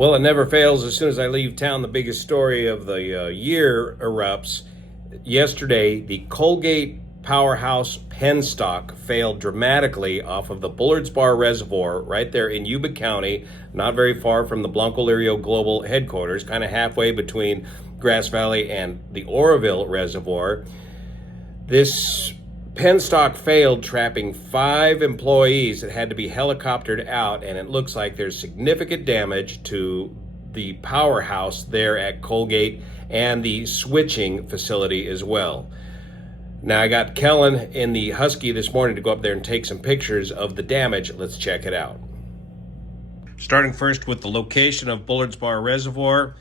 Well, it never fails. As soon as I leave town, the biggest story of the year erupts. Yesterday, the Colgate Powerhouse Penstock failed dramatically off of the Bullards Bar Reservoir right there in Yuba County, not very far from the Blanco Lirio Global headquarters, kind of halfway between Grass Valley and the Oroville Reservoir. This Penstock failed, trapping 5 employees that had to be helicoptered out, and it looks like there's significant damage to the powerhouse there at Colgate and the switching facility as well. Now, I got Kellen in the Husky this morning to go up there and take some pictures of the damage. Let's check it out. Starting first with the location of Bullards Bar Reservoir.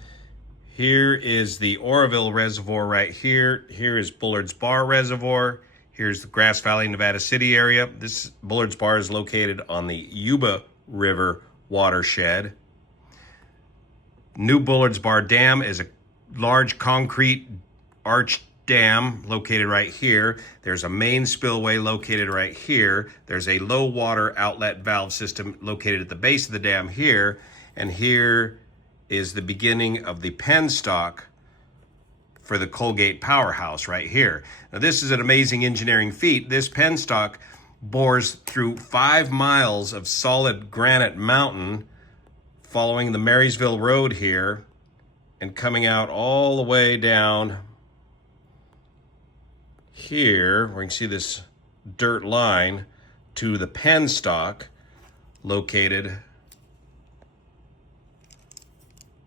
Here is the Oroville Reservoir right here. Here is Bullards Bar Reservoir. Here's the Grass Valley, Nevada City area. This Bullards Bar is located on the Yuba River watershed. New Bullards Bar Dam is a large concrete arch dam located right here. There's a main spillway located right here. There's a low water outlet valve system located at the base of the dam here. And here is the beginning of the penstock for the Colgate Powerhouse right here. Now, this is an amazing engineering feat. This penstock bores through 5 miles of solid granite mountain, following the Marysville Road here, and coming out all the way down here, where you can see this dirt line, to the penstock located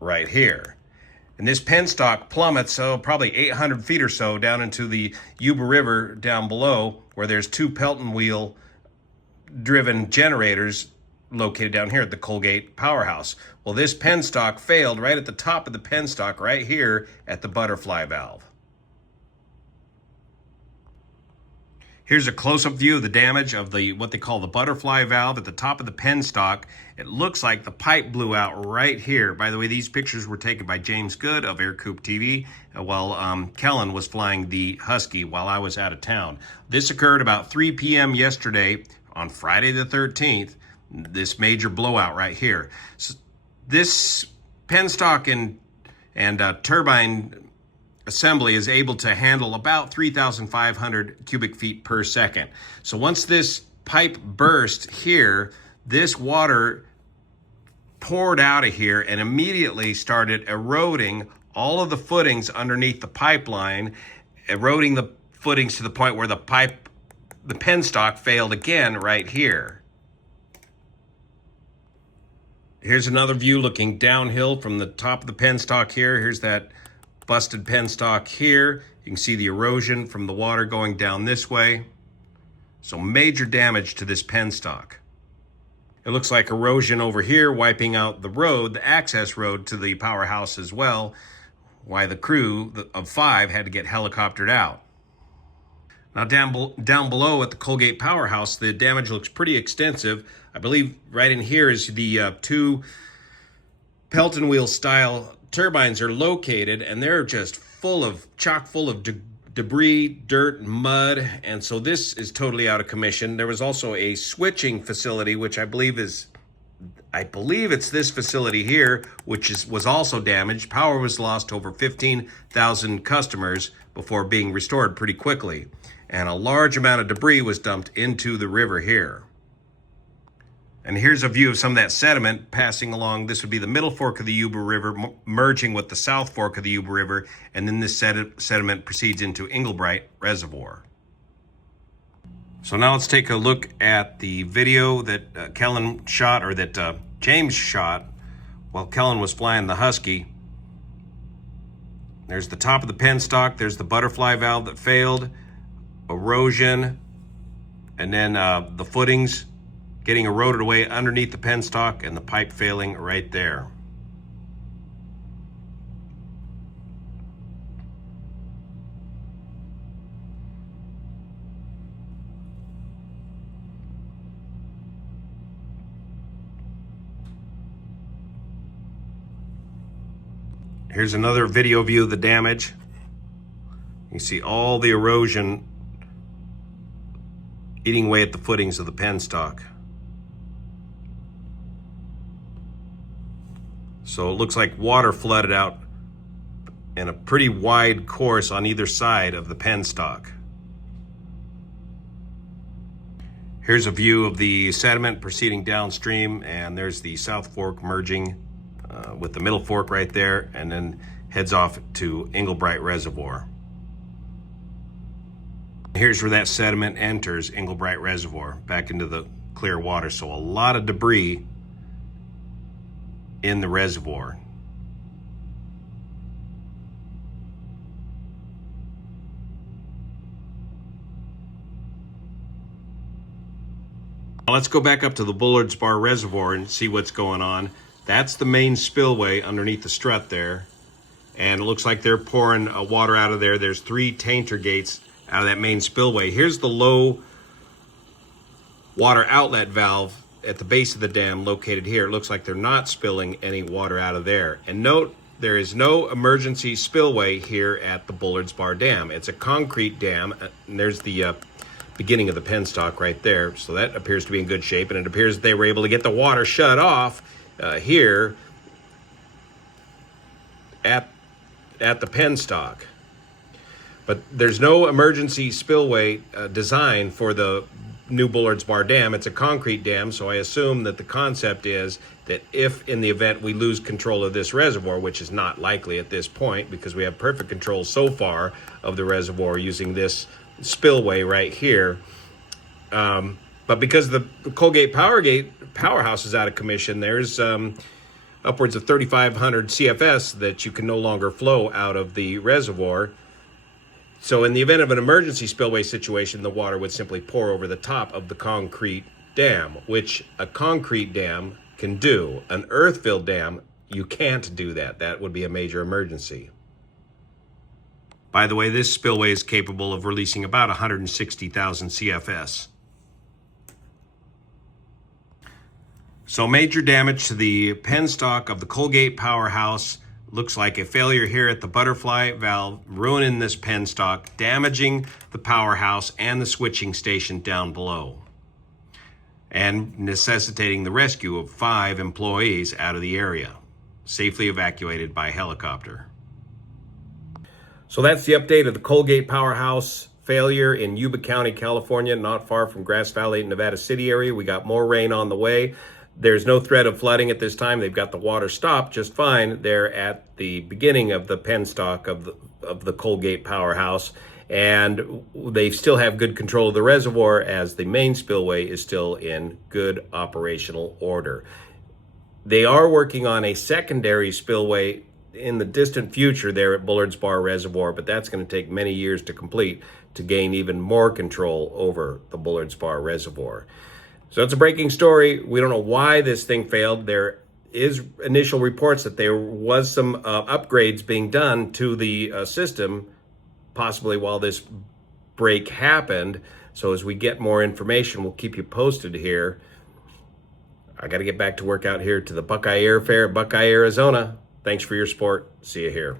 right here. And this penstock plummets, probably 800 feet or so down into the Yuba River down below, where there's 2 Pelton wheel driven generators located down here at the Colgate Powerhouse. Well, this penstock failed right at the top of the penstock right here at the butterfly valve. Here's a close-up view of the damage of what they call the butterfly valve at the top of the penstock. It looks like the pipe blew out right here. By the way, these pictures were taken by James Good of AirCoop TV while Kellen was flying the Husky while I was out of town. This occurred about 3 p.m. yesterday on Friday the 13th, this major blowout right here. So this penstock and turbine assembly is able to handle about 3,500 cubic feet per second. So once this pipe burst here, this water poured out of here and immediately started eroding all of the footings underneath the pipeline, eroding the footings to the point where the penstock failed again right here. Here's another view looking downhill from the top of the penstock here. Here's that busted penstock here. You can see the erosion from the water going down this way. So major damage to this penstock. It looks like erosion over here wiping out the road, the access road to the powerhouse as well, why the crew of 5 had to get helicoptered out. Now down below at the Colgate Powerhouse, the damage looks pretty extensive. I believe right in here is the 2 Pelton wheel style turbines are located, and they're just chock full of debris, dirt, and mud, and so this is totally out of commission. There was also a switching facility, which I believe it's this facility here, which was also damaged. Power was lost to over 15,000 customers before being restored pretty quickly, and a large amount of debris was dumped into the river here. And here's a view of some of that sediment passing along. This would be the middle fork of the Yuba River, merging with the south fork of the Yuba River, and then this sediment proceeds into Englebright Reservoir. So now let's take a look at the video that Kellen shot, or that James shot while Kellen was flying the Husky. There's the top of the penstock, there's the butterfly valve that failed, erosion, and then the footings getting eroded away underneath the penstock, and the pipe failing right there. Here's another video view of the damage. You see all the erosion eating away at the footings of the penstock. So it looks like water flooded out in a pretty wide course on either side of the penstock. Here's a view of the sediment proceeding downstream, and there's the South Fork merging with the Middle Fork right there, and then heads off to Englebright Reservoir. Here's where that sediment enters Englebright Reservoir back into the clear water. So a lot of debris in the reservoir. Now let's go back up to the Bullard's Bar Reservoir and see what's going on. That's the main spillway underneath the strut there. And it looks like they're pouring water out of there. There's 3 tainter gates out of that main spillway. Here's the low water outlet valve at the base of the dam located here. It looks like they're not spilling any water out of there. And note, there is no emergency spillway here at the Bullard's Bar Dam. It's a concrete dam, and there's the beginning of the penstock right there. So that appears to be in good shape, and it appears they were able to get the water shut off here at the penstock. But there's no emergency spillway design for the new Bullard's Bar Dam. It's a concrete dam, so I assume that the concept is that if in the event we lose control of this reservoir, which is not likely at this point because we have perfect control so far of the reservoir using this spillway right here, but because the Colgate Powerhouse is out of commission, there's upwards of 3,500 CFS that you can no longer flow out of the reservoir. So in the event of an emergency spillway situation, the water would simply pour over the top of the concrete dam, which a concrete dam can do. An earth-filled dam, you can't do that. That would be a major emergency. By the way, this spillway is capable of releasing about 160,000 CFS. So major damage to the penstock of the Colgate Powerhouse. Looks like a failure here at the butterfly valve, ruining this penstock, damaging the powerhouse and the switching station down below, and necessitating the rescue of 5 employees out of the area, safely evacuated by helicopter. So that's the update of the Colgate Powerhouse failure in Yuba County, California, not far from Grass Valley, Nevada City area. We got more rain on the way. There's no threat of flooding at this time. They've got the water stopped just fine there at the beginning of the penstock of the Colgate Powerhouse, and they still have good control of the reservoir as the main spillway is still in good operational order. They are working on a secondary spillway in the distant future there at Bullard's Bar Reservoir, but that's going to take many years to complete to gain even more control over the Bullard's Bar Reservoir. So it's a breaking story. We don't know why this thing failed. There is initial reports that there was some upgrades being done to the system, possibly while this break happened. So as we get more information, we'll keep you posted here. I got to get back to work out here to the Buckeye Air Fair, Buckeye, Arizona. Thanks for your support. See you here.